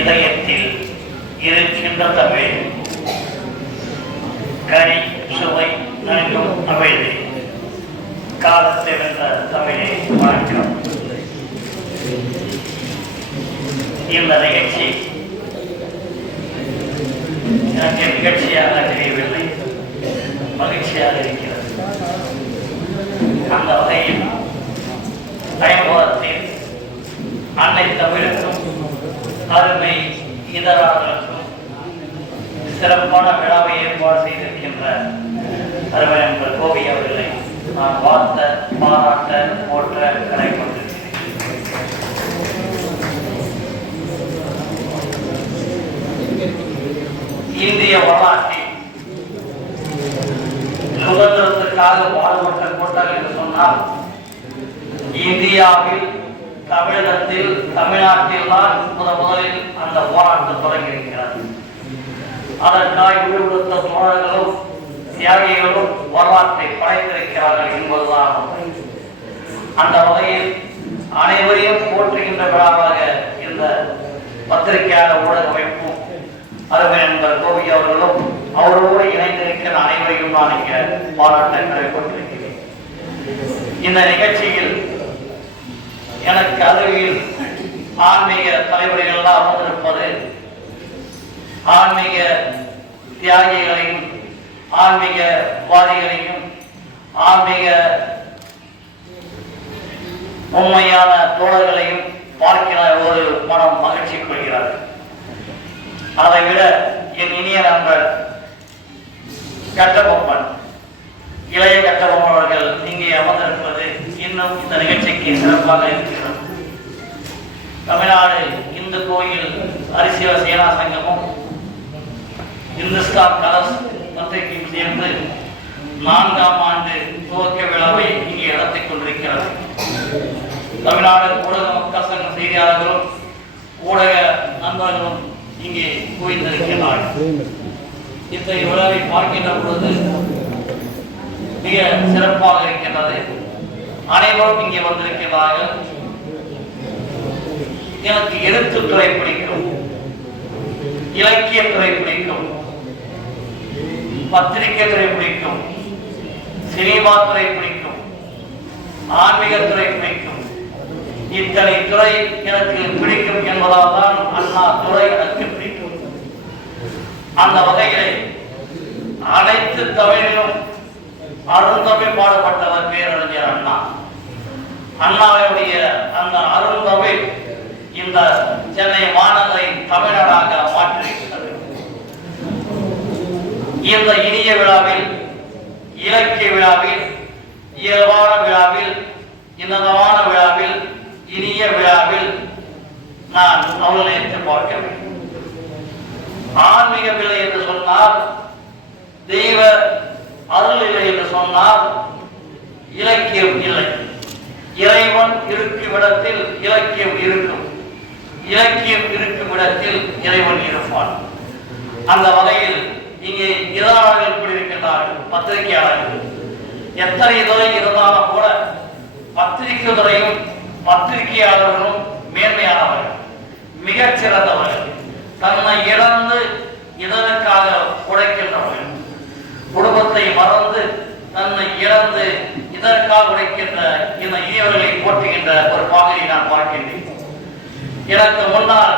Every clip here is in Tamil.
இதயத்தில் இருக்கின்ற தமிழ் கனி சுவை நன்கும் அமைதி காலத்தை வென்ற தமிழே வணக்கம். இந்த நிகழ்ச்சி எனக்கு நிகழ்ச்சியாக தெரியவில்லை, மகிழ்ச்சியாக இருக்கிறது. அந்த வகையில் பயன்பாட்டில் அன்னை தமிழுக்கும் அருமை இதராளர்களுக்கும் சிறப்பான விழாவை ஏற்பாடு செய்திருக்கின்ற அருமை நண்பர் கோவி அவர்களை நான் வாழ்த்த, பாராட்ட, போற்ற கடை கொண்டிருக்கிறேன். இந்திய வரலாற்றில் சுதந்திரத்திற்காக பாடுபட்ட கூட்டம் என்று சொன்னால் இந்தியாவில், தமிழகத்தில், தமிழ்நாட்டில் தான் முதலில் அந்த போராட்டம் தொடங்கியிருக்கிறது. அதற்காக விடுவித்த தோழர்களும் தியாகிகளும் வரலாற்றை படைத்திருக்கிறார்கள் என்பதுதான். அந்த வகையில் அனைவரையும் போற்றுகின்ற விழாவாக இந்த பத்திரிகையாளர் ஊடக அமைப்பும் அருமை நண்பர் கோவி அவர்களும் அவரோடு இணைந்திருக்கிற அனைவரையும் நான் இங்கே பாராட்ட கடமைப்பட்டிருக்கிறேன். இந்த நிகழ்ச்சியில் எனக்கு அருகில் ஆன்மீக தலைவர்கள் அமர்ந்திருப்பது ஆன்மீக தியாகிகளையும் ஆன்மீகவாதிகளையும் ஆன்மீக உண்மையான தோழர்களையும் பார்க்கிற ஒரு மனம் மகிழ்ச்சி கொள்கிறார். அதை விட என் இனிய நண்பர் கட்டபொம்மன், இளைய கட்டபொம்மன் அவர்கள் இங்கே அமர்ந்திருப்பது இன்னும் இந்த நிகழ்ச்சிக்கு சிறப்பாக இருக்கிறது. தமிழ்நாடு இந்து கோயில் அரசியல் சேனா சங்கமும் இந்துஸ்தான் கலர்ஸ் பத்திரிகையும் சேர்ந்து 4ஆம் ஆண்டு துவக்க விழாவை இங்கே நடத்திக் கொண்டிருக்கிறது. தமிழ்நாடு ஊடக மக்கள் சங்க செய்தியாளர்களும் ஊடக நண்பர்களும் இங்கே குவிந்திருக்கிறார்கள். இத்தகைய விழாவை பார்க்கின்ற பொழுது மிக சிறப்பாக இருக்கின்றது. அனைவரும் இங்கே வந்திருக்கிறார்கள். எனக்கு எழுத்துத்துறை பிடிக்கும், இலக்கியத்துறை பிடிக்கும், பத்திரிகை துறை பிடிக்கும், சினிமா துறை பிடிக்கும், ஆன்மீகத்துறை பிடிக்கும். இத்தனை துறை எனக்கு பிடிக்கும் என்பதால் தான் அண்ணா துறை எனக்கு பிடிக்கும். அந்த வகையில் அனைத்து தமிழிலும் அருந்தமிழ் பாடப்பட்டவர் பேரறிஞர் அண்ணா. அண்ணாவுடைய அந்த அருந்தமிழ் இந்த சென்னை மாநகரை தமிழ்நாடாக மாற்றியிருக்கிறது. இந்த இனிய விழாவில், இலக்கிய விழாவில், இயல்பான விழாவில், இனதமான விழாவில், இனிய விழாவில் நான் அவர்களை பார்க்க வேண்டும். ஆன்மீகம் இல்லை என்று சொன்னால், தெய்வ அருள் இல்லை என்று சொன்னால் இலக்கியம் இல்லை. இறைவன் இருக்கும் இடத்தில் இலக்கியம் இருக்கும், இலக்கியம் இருக்கும் இடத்தில் இறைவன் இருப்பான். அந்த வகையில் இங்கே இதழாளர்கள் கூடியிருக்கின்றார்கள், பத்திரிகையாளர்கள். எத்தனை துறை இருந்தாலும் கூட பத்திரிகை துறையும் பத்திரிகையாளர்களும் மேன்மையானவர்கள், மிகச் சிறந்தவர்கள். தன்னை இழந்து இதனுக்காக உழைக்கின்றவர்கள், குடும்பத்தை மறந்து தன்னை இழந்து இதற்காக உழைக்கின்ற இந்த இனியவர்களை போற்றுகின்ற ஒரு பாதையை நான் பார்க்கின்றேன். எனக்கு முன்னால்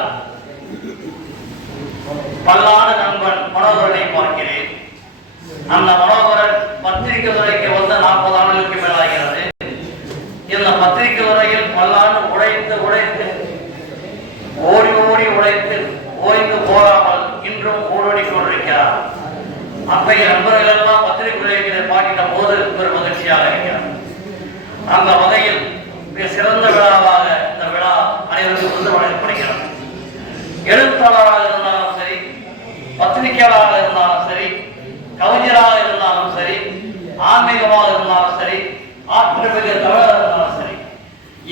பல்லாண்டு நண்பன் மனோகரனை பார்க்கிறேன். அந்த மனோகரன் பத்திரிகை துறைக்கு வந்து 40 ஆண்டுகளுக்கு மேலாகிறது. இந்த பத்திரிகை துறையில் பல்லாண்டு உழைத்து ஓடி உழைத்து ஓய்ந்து போராமல் இன்றும் ஓடோடி கொண்டிருக்கிறார். அத்தகைய நண்பர்கள் எல்லாம் பத்திரிகை துறைகளை பார்க்கின்ற போது ஒரு மகிழ்ச்சியாக இருக்கிறார். அந்த வகையில் மிக சிறந்த விழாவாக இந்த விழா அனைவருக்கும் விருது வழங்கப்படுகிறது. எழுத்தாளராக இருந்தாலும் சரி, பத்திரிகையாளராக இருந்தாலும் சரி, கவிஞராக இருந்தாலும் சரி, ஆன்மீகமாக இருந்தாலும் சரி, ஆற்றுமிகு தமிழராக இருந்தாலும் சரி,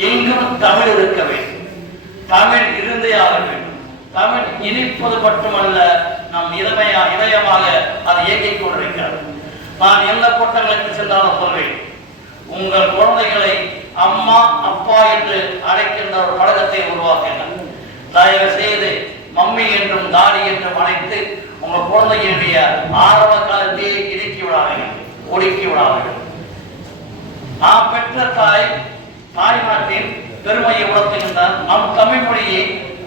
எங்கும் தமிழ் இருக்க வேண்டும், தமிழ் இருந்தே ஆக வேண்டும். தமிழ் இனிப்பது மட்டுமல்ல, நம் இதயமாக அதை இயக்கிக் கொண்டிருக்கிறது. நான் எந்த கூட்டங்களுக்கு சென்றாலும் சொல்வேன், உங்கள் குழந்தைகளை அம்மா அப்பா என்று அழைக்கின்ற ஒரு பழக்கத்தை உருவாக்குங்கள். தயவு செய்து மம்மி என்றும் தாடி என்றும் அழைத்து உங்க குழந்தைகளுடைய ஆரம்ப காலத்தையே இடுக்கி விடாதீர்கள், ஒடுக்கி விடாதீர்கள். நாம் பெற்ற தாய்நாட்டின் பெருமையை உணர்த்துகின்ற நம் தமிழ் மொழியை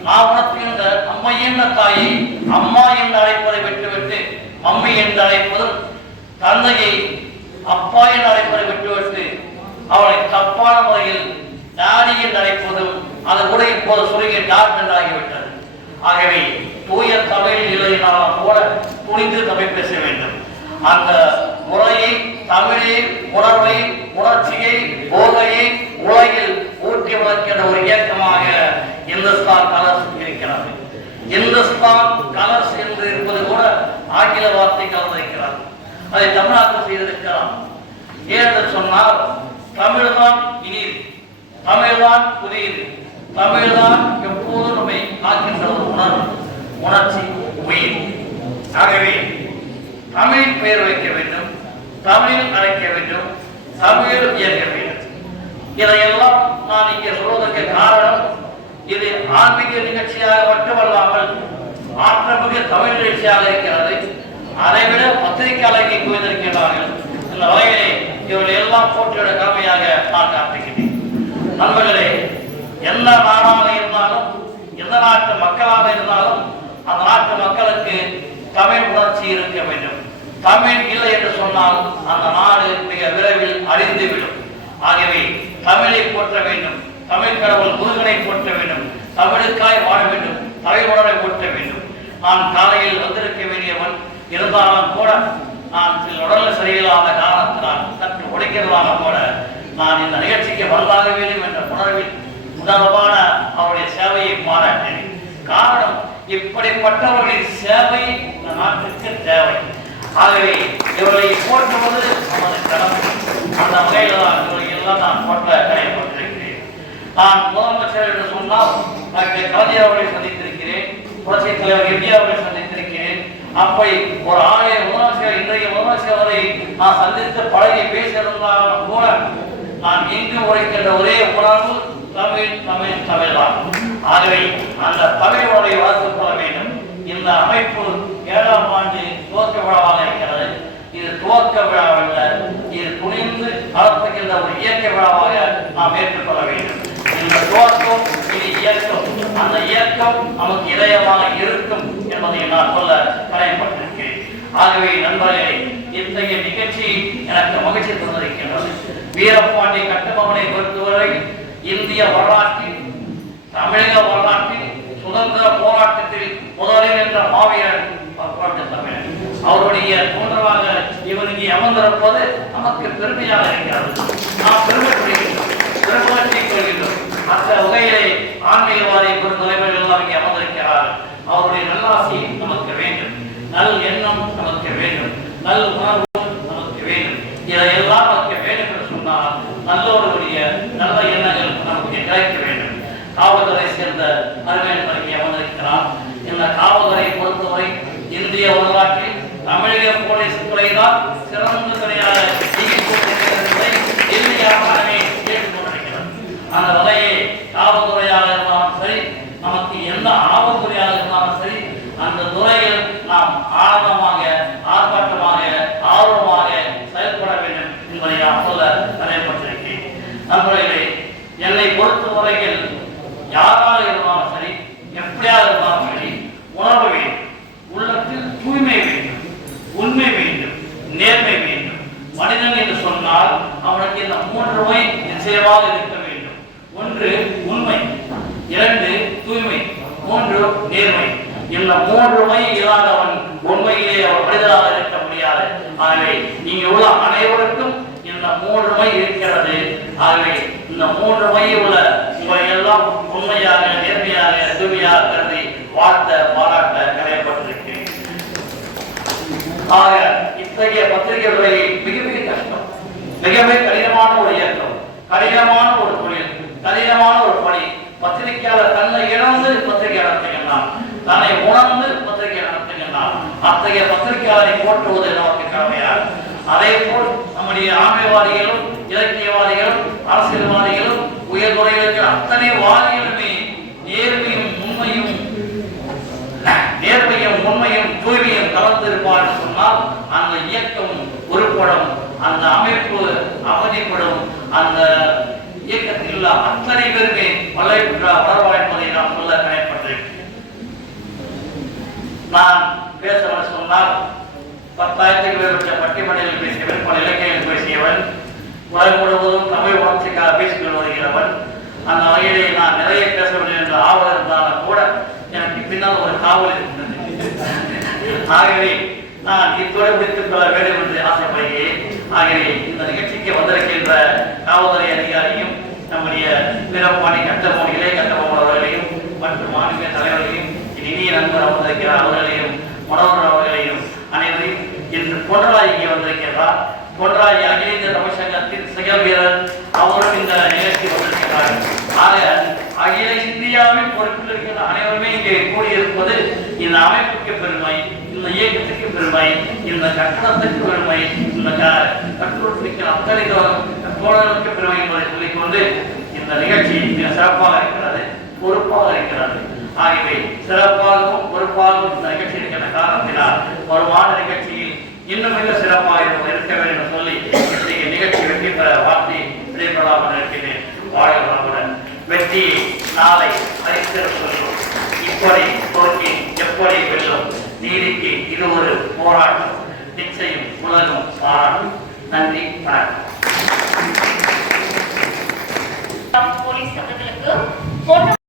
நாம் உணர்த்துகின்ற அம்மை என்ற தாயை அம்மா என்று அழைப்பதை விட்டுவிட்டு மம்மி என்று அழைப்பதும், தந்தையை அப்பா என்று அழைப்பதை விட்டுவிட்டு அவளை தப்பான முறையில் டாடி என்று அழைப்பதும் அது கூட இப்போது சொல்லிய டாட் என்று ஆகிவிட்டது. ஆகவே தூய தமிழில் இல்லைனாலும் கூட துணிந்து தமிழ் பேச வேண்டும். அந்த முறையை, தமிழை, உணர்வை, உணர்ச்சியை, போதையை உலகில் ஊட்டி வளர்க்கின்ற ஒரு இயக்கமாக இந்துஸ்தான் கலர்ஸ் இருக்கிறது. இந்துஸ்தான் கலர்ஸ் என்று இருப்பது கூட ஆங்கில வார்த்தை கலந்திருக்கிறது. அதை தமிழாக்கம் செய்திருக்கிறார். ஏனென்று சொன்னால் தமிழ்தான் இனிது, தமிழ்தான் புதியது, தமிழ்தான் எப்போதும் நம்மை காக்கின்ற ஒரு உணர்வு, உணர்ச்சி, உயிர். ஆகவே தமிழ் பெயர் வைக்க வேண்டும், தமிழில் அழைக்க வேண்டும், தமிழில் இயக்க வேண்டும். இதையெல்லாம் நான் இங்கே சொல்வதற்கு காரணம், இது ஆன்மீக நிகழ்ச்சியாக மட்டுமல்லாமல் ஆற்றமிகு தமிழ் நிகழ்ச்சியாக இருக்கிறது. அதைவிட பத்திரிகையாளர் குவிந்திருக்கிறார்கள். இந்த வகையிலே இவர்கள் எல்லாம் போட்டியோட கடமையாக நான் காட்டுகிறேன். நண்பர்களே, எந்த நாடாக இருந்தாலும், எந்த நாட்டு மக்களாக இருந்தாலும் அந்த நாட்டு மக்களுக்கு தமிழ் உணர்ச்சி இருக்க வேண்டும். தமிழ் இல்லை என்று சொன்னால் அந்த நாடு மிக விரைவில் அழிந்துவிடும். ஆகவே தமிழை போற்ற வேண்டும், தமிழ் கடவுள் முருகனை போற்ற வேண்டும், தமிழுக்காய் வாழ வேண்டும், தமிழ் உணர்வை போற்ற வேண்டும். நான் காலையில் வந்திருக்க வேண்டியவன் இருந்தாலும் கூட நான் சில உடல் சரியில்லாத காரணத்தினால் சற்று உடைக்கிறதாக கூட நான் இந்த நிகழ்ச்சிக்கு வந்தாக வேண்டும் என்ற உணர்வில் உணர்வான அவருடைய சேவையை பாராட்டினேன். காரணம், இப்படிப்பட்டவர்களின் சேவை இந்த நாட்டுக்கு தேவை. ஆகவே இவர்களை போற்றுவது நமது கடமை. அந்த வகையில் தான் இவர்களை எல்லாம் நான் போற்ற கடமைப்பட்டிருக்கிறேன். நான் முதலமைச்சர் என்று சொன்னால் டாக்டர் கலைஞர் அவர்களை சந்தித்திருக்கிறேன், புரட்சித் தலைவர் எம்ஜிஆர் அவர்களை சந்தித்திருக்கிறேன். அப்படி ஒரு ஆலய முதலமைச்சர், இன்றைய முதலமைச்சர் அவரை நான் சந்தித்து பழகி பேசியிருந்தாலும் கூட நான் எங்கு உரைக்கின்ற ஒரே உணர்வு தமிழ், தமிழ், தமிழ் தான். ஆகவே அந்த தமிழ் உணர்வை வளர்த்துக் கொள்ள வேண்டும். இந்த அமைப்பு 7ஆம் ஆண்டு துவக்க விழாவாக இருக்கிறது. இது துவக்க விழாவல்ல, இது துணிந்து நடத்துகின்ற ஒரு இயக்க விழாவாக நாம் ஏற்றுக்கொள்ள வேண்டும். இந்த துவக்கம் இது இயக்கம், அந்த இயக்கம் நமக்கு இதயமாக இருக்கும் என்பதை நான் சொல்ல கடமைப்பட்டிருக்கிறேன். ஆகவே நண்பர்களே, இத்தகைய நிகழ்ச்சி எனக்கு மகிழ்ச்சி தந்திருக்கின்றது. வீரபாண்டி கட்டபொம்மனை பொறுத்தவரை இந்திய வரலாற்றில், தமிழக வரலாற்றில் சுதந்திர போராட்டத்தில் முதலில் என்ற மாவீரன் தமிழன். அவருடைய தோன்றவாக இவர் இங்கே அமர்ந்திருப்பது நமக்கு பெருமையாக இருக்கிறது. நாம் பெருமைப்படுகின்றோம், பெருமகிழ்ச்சி கொள்கின்றோம். மற்ற வகையிலே ஆன்மீகவாதியை பொறுத்தவர்கள் எல்லாம் இங்கே அமர்ந்திருக்கிறார்கள். அவருடைய நல்லாசி நமக்கு வேண்டும், நல் எண்ணம் நமக்கு வேண்டும், நல் உணர்வு நமக்கு வேண்டும். இதையெல்லாம் நமக்கு வேண்டும் என்று சொன்னால் நல்லோருடைய நல்ல எண்ணங்கள் நமக்கு கிடைக்க வேண்டும். காவல்துறை சேர்ந்த அறிவியல் பணிக்கு அமர்ந்திருக்கிறார். இந்த காவல்துறை பொறுத்தவரை இந்திய வரலாற்றில் தமிழக போலீஸ் துறைதான் சிறந்த துறையாக ஏற்றுக்கொண்டிருக்கிறது. அந்த வகையை காவல்துறையாக இருந்தாலும் சரி, நமக்கு எந்த ஆவல்துறையாக இருந்தாலும் சரி, அந்த துறையில் நாம் ஆழமாக, ஆர்ப்பாட்டமாக, ஆர்வமாக செயல்பட வேண்டும் என்பதை நான் சொல்ல தலைப்பட்டிருக்கிறேன். நண்பர்களே, என்னை பொறுத்தவரையில் யாராக இருந்தாலும் சரி, எப்படியாக இருந்தாலும் சரி, உணர்வு வேண்டும், உள்ளத்தில் தூய்மை வேண்டும், உண்மை வேண்டும், நேர்மை வேண்டும். மனிதன் என்று சொன்னால் அவனுக்கு இந்த 3 நிச்சயமாக இருக்க வேண்டும். 1 உண்மை, 2 தூய்மை, 3 நேர்மை. இந்த 3 இல்லாதவன் உண்மையிலே அவர் மனிதனாக இருக்க முடியாது. ஆகவே இங்கு உள்ள அனைவருக்கும் இந்த 3 இருக்கிறது. ஆகவே இந்த 3 உள்ள உங்களை எல்லாம் உண்மையாக, நேர்மையாக, தூய்மையாக கருதி வாழ்த்த, பாராட்ட கடமைப்பட்டிருக்கிறேன். ஆக இத்தகைய பத்திரிகை துறையை மிக மிக கஷ்டம், மிக மிக கடினமான ஒரு இயக்கம், கடினமான ஒரு தொழில், கடினமான ஒரு பணி. பத்திரிகையாளர் தன்னை இழந்து பத்திரிகை நடத்துகின்றான், தன்னை உணர்ந்து பத்திரிகை நடத்துகின்றான். அத்தகைய பத்திரிகையாளரை போற்றுவது நமக்கு கடமையார். அதே போல் நம்முடைய ஆன்மீகவாதிகளும், இலக்கியவாதிகளும், அரசியல்வாதிகளும், உயர்துறைகளுக்கு அத்தனை வாதிகளுமே நேர்மையும் உண்மையும் உறுதிப்படும் அந்த இயக்கத்தில் உள்ள அத்தனை பேருமே வளர்வா என்பதை நான் சொல்ல கடமைப்பட்டிருக்கிறேன். நான் பேசவன் சொன்னால் 10,000க்கு மேற்பட்ட பட்டிமன்றங்கள் பேசியவன், பல இலக்கியங்கள் பேசியவன், உலகம் முழுவதும் தமிழ் வளர்ச்சிக்காக பேசிக்கொண்டு வருகிறவன். அந்த வகையிலே நான் நிறைய பேச வேண்டும் என்ற ஆவல் இருந்தாலும் கூட எனக்கு பின்னால் ஒரு காவல் இருக்கின்றது. ஆகவே நான் இத்தோடு முடித்துக் கொள்ள வேண்டும் என்று ஆசைப்படுகிறேன். ஆகவே இந்த நிகழ்ச்சிக்கு வந்திருக்கின்ற காவல்துறை அதிகாரியும் நம்முடைய வீரப்பாணி கட்டபொம்மன் இளைய கட்டபொம்மன் அவர்களையும் மற்றும் மாநில தலைவர்களையும் இனிய நண்பர் அமர்ந்திருக்கிறார் அவர்களையும் மனோகர் அவர்களையும் அனைவரையும் இன்று பொன்ராய் இங்கே வந்திருக்கிறார். பொன்ராய் அகில இந்திய தமிழ் சங்கத்தின் செயல் வீரர் அவரும் இந்த நிகழ்ச்சி வந்திருக்கிறார். ஆக அகில இந்தியாவின் பொறுப்பில் இருக்கிற அனைவருமே இங்கே கூடியிருப்பது இந்த அமைப்புக்கு பெருமை, இந்த இயக்கத்துக்கு பெருமை, இந்த கட்டணத்துக்கு பெருமை, இந்த கட்டுரைக்கு அத்தனை தோழர்களுக்கு பெருமை என்பதை சொல்லிக்கொண்டு இந்த நிகழ்ச்சி மிக சிறப்பாக இருக்கிறது, பொறுப்பாக இருக்கிறது. ஆகவே சிறப்பாகவும் பொறுப்பாகவும் இந்த நிகழ்ச்சி இருக்கிற காரணத்தினால் ஒரு மாத நிகழ்ச்சியில் இன்னும் மிக சிறப்பாக இருக்க வேண்டும் என்று சொல்லி இன்றைய நிகழ்ச்சி வெற்றி பெற வார்த்தை விடைபெறாமல் இருக்கிறேன். வாழ்வுடன் வெற்றியை நாளை அறிந்திருக்கிறோம். இப்படி தோற்கி எப்படி வெல்லும் நீதிக்கு இது ஒரு போராட்டம். நிச்சயம் உலகம் பாராட்டும். நன்றி, வணக்கம். போலீஸ்